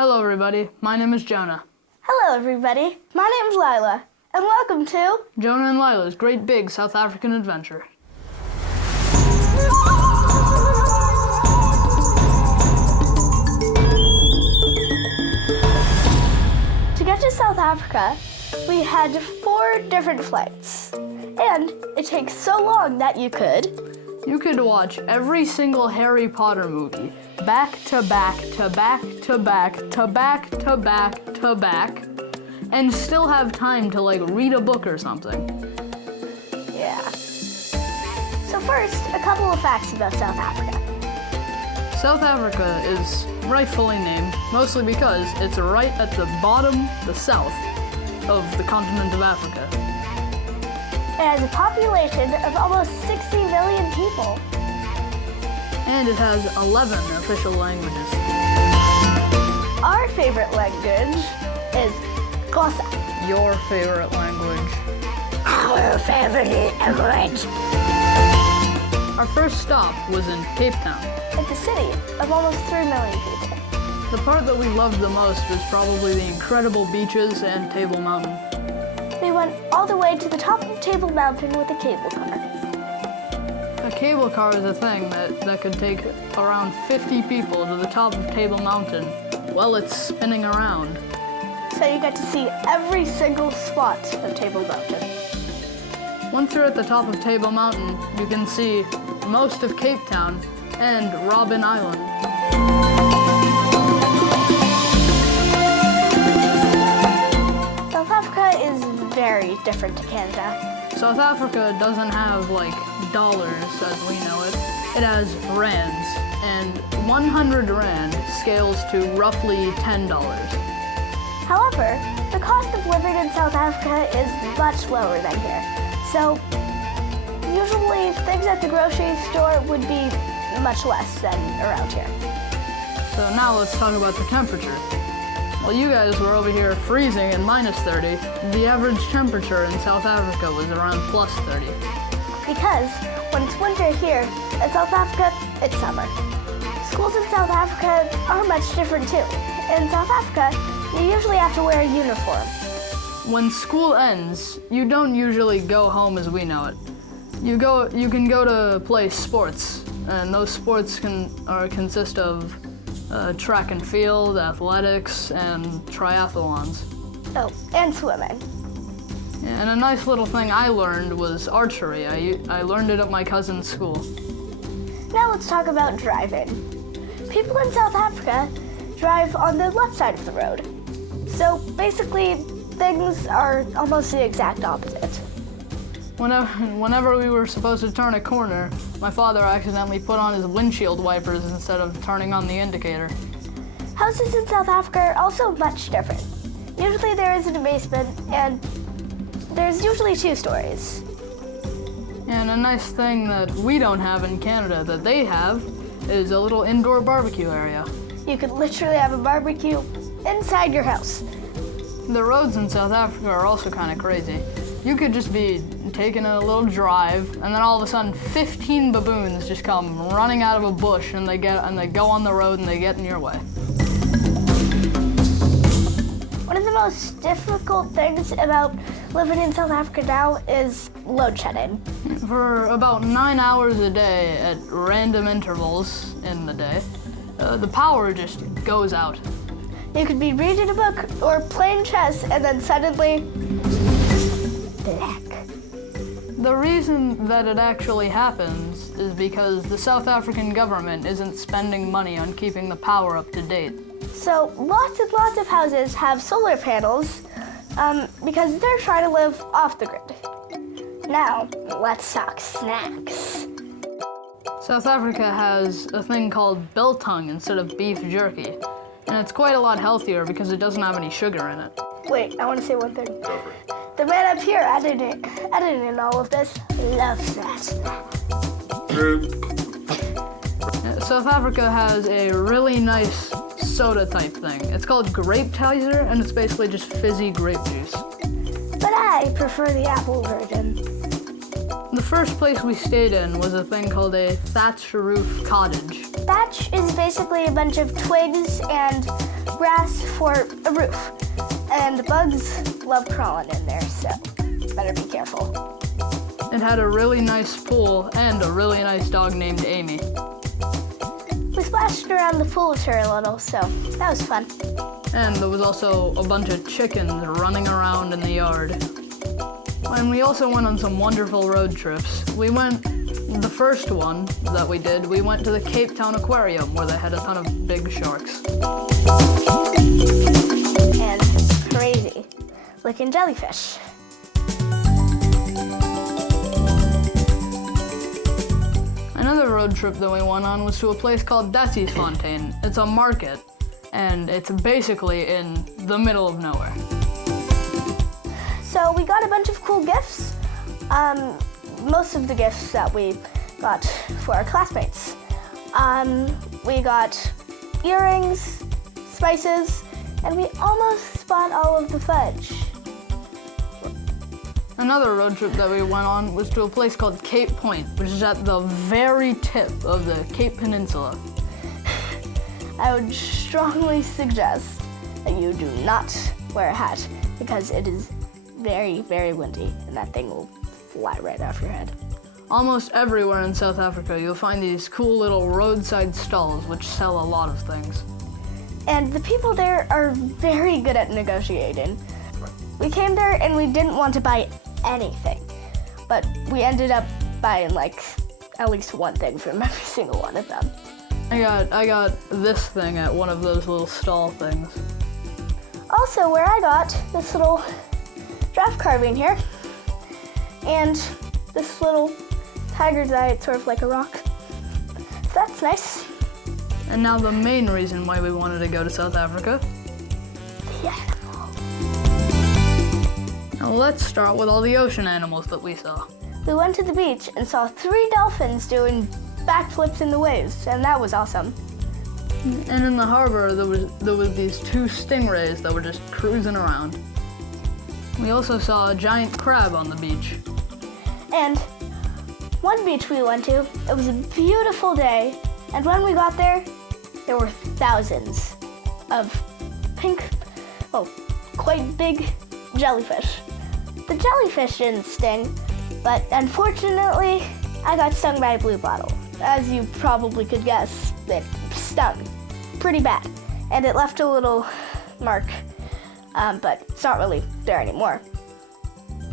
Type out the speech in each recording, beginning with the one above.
Hello everybody, my name is Jonah. Hello everybody, my name's Lilah, and welcome to Jonah and Lilah's Great Big South African Adventure. To get to South Africa, we had 4 different flights, and it takes so long that you could watch every single Harry Potter movie back to back to back to back to back to back to back and still have time to read a book or something. Yeah. So first, a couple of facts about South Africa. South Africa is rightfully named mostly because it's right at the bottom, the south, of the continent of Africa. It has a population of almost 60 million people. And it has 11 official languages. Our favorite language is Xhosa. Your favorite language. Our favorite language. Our first stop was in Cape Town. It's a city of almost 3 million people. The part that we loved the most was probably the incredible beaches and Table Mountain. We went all the way to the top of Table Mountain with a cable car. A cable car is a thing that could take around 50 people to the top of Table Mountain while it's spinning around. So you get to see every single spot of Table Mountain. Once you're at the top of Table Mountain, you can see most of Cape Town and Robben Island. South Africa is very different to Canada. South Africa doesn't have dollars as we know it. It has rands, and 100 rand scales to roughly $10. However, the cost of living in South Africa is much lower than here. So usually things at the grocery store would be much less than around here. So now let's talk about the temperature. While you guys were over here freezing at -30, the average temperature in South Africa was around +30. Because when it's winter here, in South Africa, it's summer. Schools in South Africa are much different too. In South Africa, you usually have to wear a uniform. When school ends, you don't usually go home as we know it. You can go to play sports, and those sports consist of track and field, athletics, and triathlons. Oh, and swimming. And a nice little thing I learned was archery. I learned it at my cousin's school. Now let's talk about driving. People in South Africa drive on the left side of the road. So basically, things are almost the exact opposite. Whenever we were supposed to turn a corner, my father accidentally put on his windshield wipers instead of turning on the indicator. Houses in South Africa are also much different. Usually there isn't a basement, and there's usually 2 stories. And a nice thing that we don't have in Canada that they have is a little indoor barbecue area. You could literally have a barbecue inside your house. The roads in South Africa are also kind of crazy. You could just be taking a little drive, and then all of a sudden 15 baboons just come running out of a bush, and they go on the road and they get in your way. One of the most difficult things about living in South Africa now is load shedding. For about 9 hours a day at random intervals in the day, the power just goes out. You could be reading a book or playing chess, and then suddenly, black. The reason that it actually happens is because the South African government isn't spending money on keeping the power up to date. So lots and lots of houses have solar panels because they're trying to live off the grid. Now, let's talk snacks. South Africa has a thing called biltong instead of beef jerky, and it's quite a lot healthier because it doesn't have any sugar in it. Wait, I want to say one thing. The man up here editing all of this loves that. South Africa has a really nice soda type thing. It's called Grape Tizer, and it's basically just fizzy grape juice. But I prefer the apple version. The first place we stayed in was a thing called a thatch roof cottage. Thatch is basically a bunch of twigs and grass for a roof. And bugs love crawling in there, so better be careful. It had a really nice pool and a really nice dog named Amy. We splashed around the pool with her a little, so that was fun. And there was also a bunch of chickens running around in the yard. And we also went on some wonderful road trips. The first one that we did, we went to the Cape Town Aquarium where they had a ton of big sharks. And crazy looking jellyfish. Another road trip that we went on was to a place called Desi's Fontaine. It's a market, and it's basically in the middle of nowhere. So we got a bunch of cool gifts. Most of the gifts that we got for our classmates. We got earrings, spices, and we almost bought all of the fudge. Another road trip that we went on was to a place called Cape Point, which is at the very tip of the Cape Peninsula. I would strongly suggest that you do not wear a hat because it is very, very windy and that thing will fly right off your head. Almost everywhere in South Africa, you'll find these cool little roadside stalls which sell a lot of things. And the people there are very good at negotiating. We came there and we didn't want to buy anything, but we ended up buying like at least one thing from every single one of them. I got this thing at one of those little stall things. Also, where I got this little draft carving here, and this little tiger's eye, it's sort of like a rock. So that's nice. And now the main reason why we wanted to go to South Africa. The animals. Now let's start with all the ocean animals that we saw. We went to the beach and saw 3 dolphins doing backflips in the waves, and that was awesome. And in the harbor, there was these 2 stingrays that were just cruising around. We also saw a giant crab on the beach. And one beach we went to, it was a beautiful day, and when we got there were thousands of pink, quite big jellyfish. The jellyfish didn't sting, but unfortunately, I got stung by a blue bottle. As you probably could guess, it stung pretty bad, and it left a little mark, but it's not really there anymore.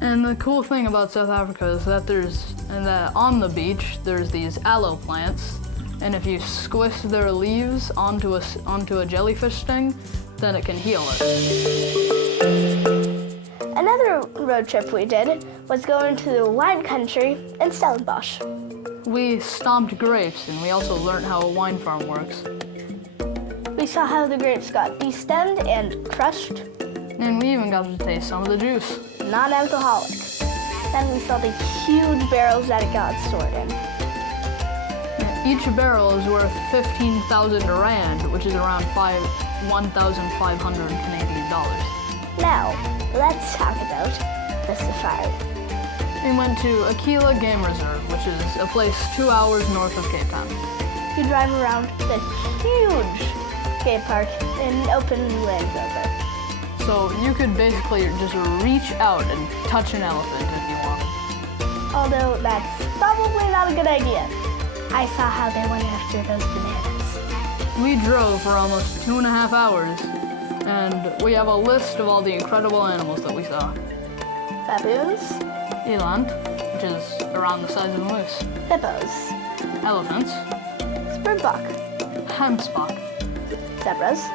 And the cool thing about South Africa is that on the beach there's these aloe plants, and if you squish their leaves onto a jellyfish sting, then it can heal it. Another road trip we did was going to the wine country in Stellenbosch. We stomped grapes, and we also learned how a wine farm works. We saw how the grapes got destemmed and crushed. And we even got to taste some of the juice. Non-alcoholic. Then we saw the huge barrels that it got stored in. Each barrel is worth 15,000 rand, which is around 1,500 Canadian dollars. Now, let's talk about the safari. We went to Aquila Game Reserve, which is a place 2 hours north of Cape Town. You drive around the huge skate park in an open Land Rover. So you could basically just reach out and touch an elephant if you wanted. Although that's probably not a good idea. I saw how they went after those bananas. We drove for almost 2.5 hours, and we have a list of all the incredible animals that we saw. Baboons. Eland, which is around the size of a moose. Hippos. Elephants. Springbok. Hemsbok. Zebras.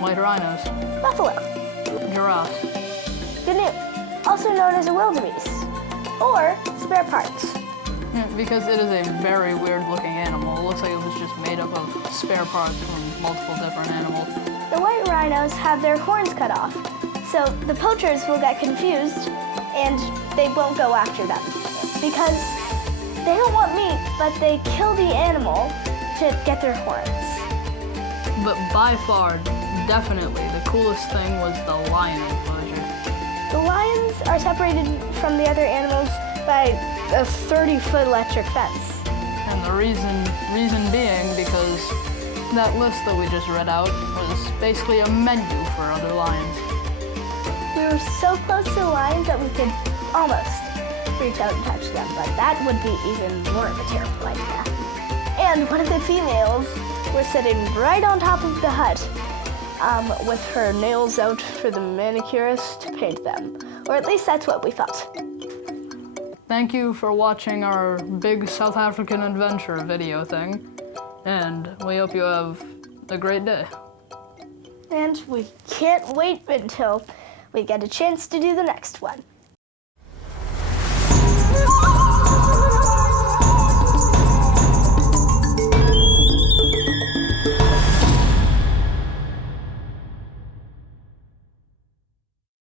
White rhinos. Buffalo. Giraffes. Gnu, also known as a wildebeest, or spare parts. Yeah, because it is a very weird looking animal. It looks like it was just made up of spare parts from multiple different animals. The white rhinos have their horns cut off, so the poachers will get confused and they won't go after them because they don't want meat, but they kill the animal to get their horns. But by far, definitely, the coolest thing was the lion enclosure. The lions are separated from the other animals by a 30-foot electric fence. And the reason being because that list that we just read out was basically a menu for other lions. We were so close to the lions that we could almost reach out and touch them, but that would be even more of a terrible idea. And one of the females was sitting right on top of the hut with her nails out for the manicurist to paint them. Or at least that's what we thought. Thank you for watching our big South African adventure video thing, and we hope you have a great day. And we can't wait until we get a chance to do the next one.